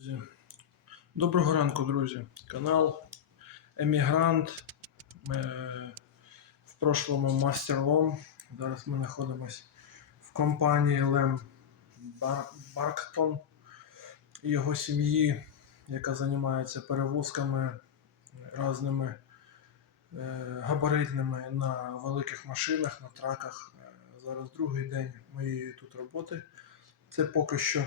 Друзі. Доброго ранку, друзі. Канал Емігрант. Ми в прошлому Мастерлом. Зараз ми знаходимося в компанії Лем Бар- Барктон і його сім'ї, яка займається перевозками різними е, габаритними на великих машинах, на траках. Е, Зараз другий день моєї тут роботи. Це поки що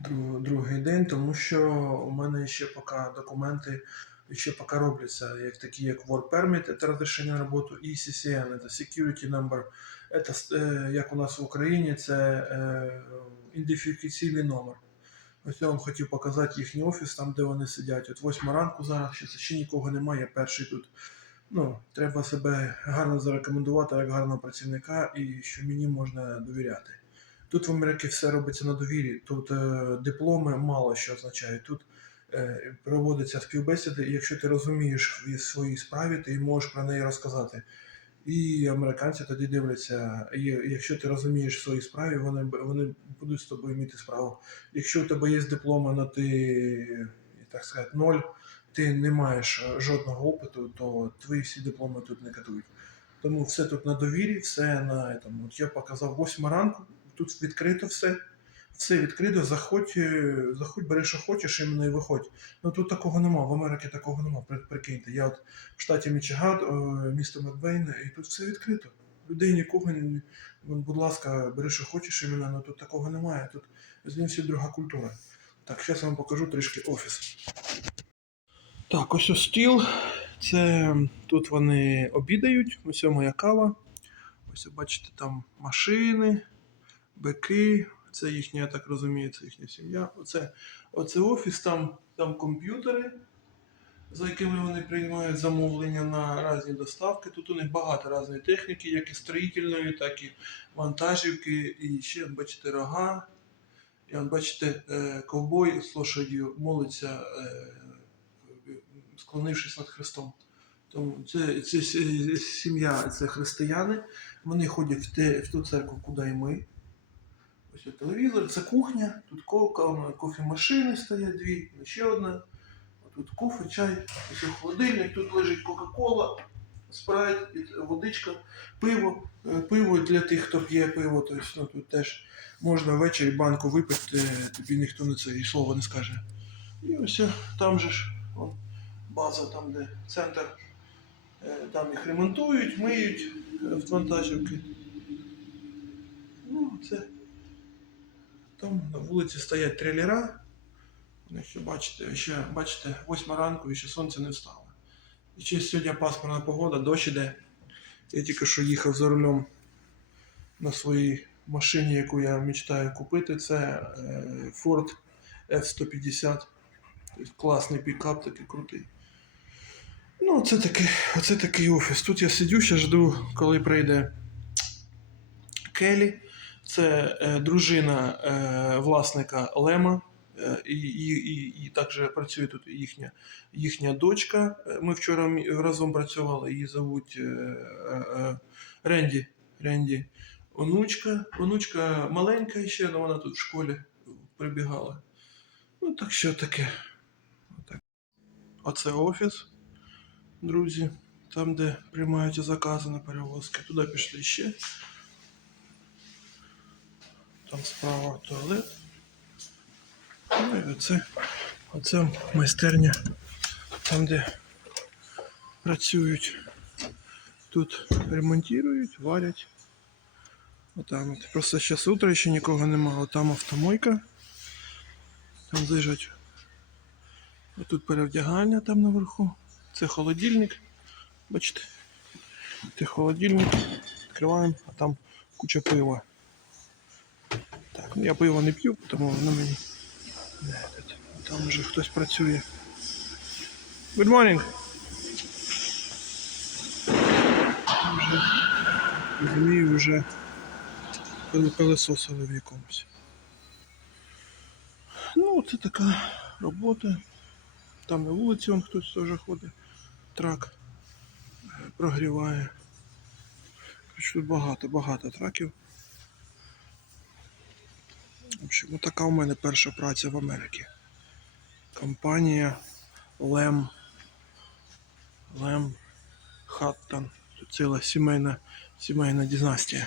друг- день, тому що у мене ще поки документи ще поки робляться, як такі як Work Permit, це розрішення на роботу, і CCN, це Security Number. Це, е, як у нас в Україні, це е, ідентифікаційний номер. Ось я вам хотів показати їхній офіс, там де вони сидять. От восьма ранку зараз, ще, ще нікого немає, я перший тут. Ну, треба себе гарно зарекомендувати як гарного працівника і що мені можна довіряти. Тут в Америці все робиться на довірі. Тут е, дипломи мало що означають. Тут е, проводяться співбесіди, і якщо ти розумієш в своїй справі, ти можеш про неї розказати. І американці тоді дивляться, і якщо ти розумієш в своїй справі, вони, вони будуть з тобою мати справу. Якщо у тебе є диплома, але ти, так сказати, ноль, ти не маєш жодного опиту, то твої всі дипломи тут не катують. Тому все тут на довірі, все на этом. От я показав 8 ранку, тут відкрито все. Все відкрито, заходь, е, заходь, бери, що хочеш, і виходь. Ну тут такого нема, в Америці такого нема, прикиньте. Я от в штаті Мічиган, е, місто Медвейн, і тут все відкрито. Людей нікого не. Будь ласка, бери, що хочеш, іменно, але тут такого немає. Тут зовсім друга культура. Так, зараз вам покажу трішки офіс. Так, ось ось стіл. Це тут вони обідають, ось моя кава. Ось бачите, там машини, бики. Це їхня, я так розумію, це їхня сім'я. Оце, оце офіс, там, там комп'ютери, за якими вони приймають замовлення на різні доставки. Тут у них багато різної техніки, як і строїтельної, так і вантажівки. І ще, бачите, рога. І от бачите, е, ковбой з лошадью молиться, е, склонившись над Христом. Тому це, це сім'я, це християни. Вони ходять в, те, в ту церкву, куди і ми. Ось є телевізор, це кухня, тут ко- кофемашини стоять дві, ще одна. Тут кофе, чай, ось холодильник, тут лежить Кока-Кола, спрайт, водичка, пиво. Е, Пиво для тих, хто п'є пиво. Тобто, ну, тут теж можна ввечері банку випити, тобі ніхто не це і слова не скаже. І ось е, там же ж вон, база, там, де центр, е, там їх ремонтують, миють е, в вантажівки. Ну, це там на вулиці стоять трейлера. Ще бачите, ще бачите, восьма ранку і ще сонце не встало. І ще сьогодні пасмурна погода, дощ іде. Я тільки що їхав за рулем на своїй машині, яку я мечтаю купити. Це е, Ford F-150. Тобто класний пікап, такий крутий. Ну, це таки, оце такий офіс. Тут я сидю, ще жду, коли прийде Келі. Це е, дружина е, власника Лема. Е, І, і, і, і також працює тут їхня, їхня дочка. Ми вчора разом працювали, її зовуть е, Ренді. Ренді. Онучка. Онучка маленька ще, але вона тут в школі прибігала. Ну, так що таке. Отак. Оце офіс, друзі. Там, де приймають закази на перевозки. Туди пішли ще. Там справа туалет. Ну і оце, оце майстерня, там, де працюють. Тут ремонтують, варять. Отам от. Просто зараз утро ще нікого немає. Там автомойка. Там лежать. Тут перевдягальня там наверху. Це холодильник. Бачите? Це холодильник. Відкриваємо, а там куча пива. Ну я пиво не п'ю, тому воно мені. Там вже хтось працює. Good morning. Вже, розумію, вже пилисосили в якомусь. Ну, це така робота. Там на вулиці он хтось теж ходить. Трак прогріває. Тут багато, багато траків. В общем, така у мене перша праця в Америці. Компанія Лем. Лем Хаттон. Ціла сімейна, сімейна династія.